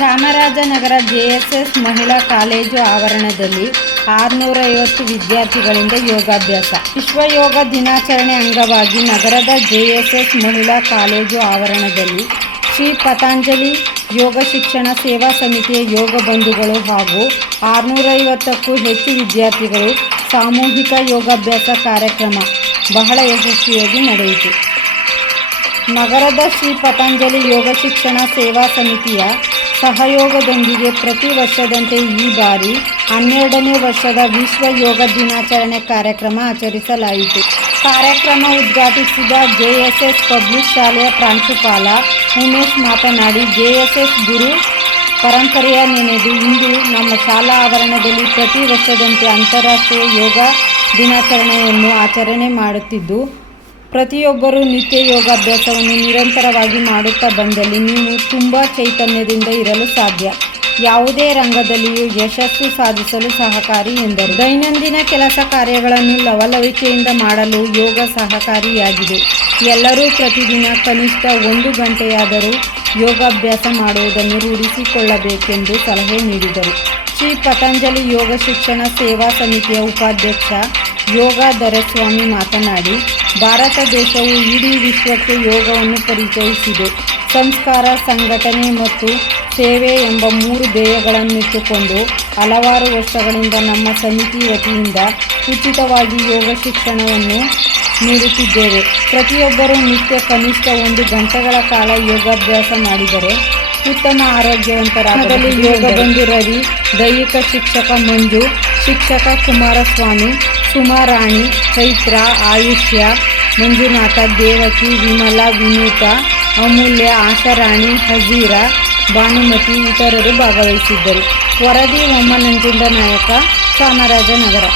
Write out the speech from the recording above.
Chamarajanagar JSS ಮಹಿಳಾ college ಆವರಣದಲ್ಲಿ 650 ವಿದ್ಯಾರ್ಥಿಗಳಿಂದ ಯೋಗಾಭ್ಯಾಸ. ವಿಶ್ವ ಯೋಗ ದಿನಾಚರಣೆ ಅಂಗವಾಗಿ ನಗರದ ಜೆಎಸ್ಎಸ್ ಮಹಿಳಾ ಕಾಲೇಜು ಆವರಣದಲ್ಲಿ ಶ್ರೀ ಪತಂಜಲಿ ಯೋಗ ಶಿಕ್ಷಣ ಸೇವಾ ಸಮಿತಿಯ ಯೋಗ ಬಂಧುಗಳು ಹಾಗೂ 650ಕ್ಕೂ ಹೆಚ್ಚು ವಿದ್ಯಾರ್ಥಿಗಳು ಸಾಮೂಹಿಕ ಯೋಗಾಭ್ಯಾಸ ಕಾರ್ಯಕ್ರಮ ಬಹಳ ಯಶಸ್ವಿಯಾಗಿ ನಡೆಯಿತು. ನಗರದ ಶ್ರೀ ಪತಂಜಲಿ ಯೋಗ ಶಿಕ್ಷಣ ಸೇವಾ ಸಮಿತಿಯ ಸಹಯೋಗದೊಂದಿಗೆ ಪ್ರತಿ ವರ್ಷದಂತೆ ಈ ಬಾರಿ 12ನೇ ವರ್ಷದ ವಿಶ್ವ ಯೋಗ ದಿನಾಚರಣೆ ಕಾರ್ಯಕ್ರಮ ಆಚರಿಸಲಾಯಿತು. ಕಾರ್ಯಕ್ರಮ ಉದ್ಘಾಟಿಸಿದ ಜೆಎಸ್ಎಸ್ ಪಬ್ಲಿಕ್ ಶಾಲೆಯ ಪ್ರಾಂಶುಪಾಲ ಉಮೇಶ್ ಮಾತನಾಡಿ, ಜೆಎಸ್ಎಸ್ ಗುರು ಪರಂಪರೆಯ ನೆನೆದು ಇಂದು ನಮ್ಮ ಶಾಲಾ ಆವರಣದಲ್ಲಿ ಪ್ರತಿ ವರ್ಷದಂತೆ ಅಂತಾರಾಷ್ಟ್ರೀಯ ಯೋಗ ದಿನಾಚರಣೆಯನ್ನು ಆಚರಣೆ ಮಾಡುತ್ತಿದ್ದು, ಪ್ರತಿಯೊಬ್ಬರೂ ನಿತ್ಯ ಯೋಗಾಭ್ಯಾಸವನ್ನು ನಿರಂತರವಾಗಿ ಮಾಡುತ್ತಾ ಬಂದಲ್ಲಿ ನೀವು ತುಂಬ ಚೈತನ್ಯದಿಂದ ಇರಲು ಸಾಧ್ಯ, ಯಾವುದೇ ರಂಗದಲ್ಲಿಯೂ ಯಶಸ್ಸು ಸಾಧಿಸಲು ಸಹಕಾರಿ ಎಂದರು. ದೈನಂದಿನ ಕೆಲಸ ಕಾರ್ಯಗಳನ್ನು ಲವಲವಿಕೆಯಿಂದ ಮಾಡಲು ಯೋಗ ಸಹಕಾರಿಯಾಗಿದೆ. ಎಲ್ಲರೂ ಪ್ರತಿದಿನ ಕನಿಷ್ಠ 1 ಗಂಟೆಯಾದರೂ ಯೋಗಾಭ್ಯಾಸ ಮಾಡುವುದನ್ನು ರೂಢಿಸಿಕೊಳ್ಳಬೇಕೆಂದು ಸಲಹೆ ನೀಡಿದರು. ಶ್ರೀ ಪತಂಜಲಿ ಯೋಗ ಶಿಕ್ಷಣ ಸೇವಾ ಸಮಿತಿಯ ಉಪಾಧ್ಯಕ್ಷ ಯೋಗ ದೊರೆಸ್ವಾಮಿ ಮಾತನಾಡಿ, ಭಾರತ ದೇಶವು ಇಡೀ ವಿಶ್ವಕ್ಕೆ ಯೋಗವನ್ನು ಪರಿಚಯಿಸಿದೆ. ಸಂಸ್ಕಾರ, ಸಂಘಟನೆ ಮತ್ತು ಸೇವೆ ಎಂಬ 3 ಧ್ಯೇಯಗಳನ್ನಿಟ್ಟುಕೊಂಡು ಹಲವಾರು ವರ್ಷಗಳಿಂದ ನಮ್ಮ ಸಮಿತಿ ವತಿಯಿಂದ ಉಚಿತವಾಗಿ ಯೋಗ ಶಿಕ್ಷಣವನ್ನು ನೀಡುತ್ತಿದ್ದೇವೆ. ಪ್ರತಿಯೊಬ್ಬರೂ ನಿತ್ಯ ಕನಿಷ್ಠ 1 ಗಂಟೆಗಳ ಕಾಲ ಯೋಗಾಭ್ಯಾಸ ಮಾಡಿದರೆ ಉತ್ತಮ ಆರೋಗ್ಯವಂತರಾಗಲಿ. ಯೋಗ ಬಂಧು ರವಿ, ದೈಹಿಕ ಶಿಕ್ಷಕ ಮಂಜು, ಶಿಕ್ಷಕ ಕುಮಾರಸ್ವಾಮಿ, ಸುಮಾರಾಣಿ, ಚೈತ್ರ, ಆಯುಷ್ಯ, ಮಂಜುನಾಥ, ದೇವಕಿ, ವಿಮಲಾ, ವಿನೂತ, ಅಮೂಲ್ಯ, ಆಶಾರಾಣಿ, ಹಜೀರಾ, ಭಾನುಮತಿ ಇತರರು ಭಾಗವಹಿಸಿದ್ದರು. ವರದಿ ಒಮ್ಮ ನಂಜುಂಡ ನಾಯಕ, ಚಾಮರಾಜನಗರ.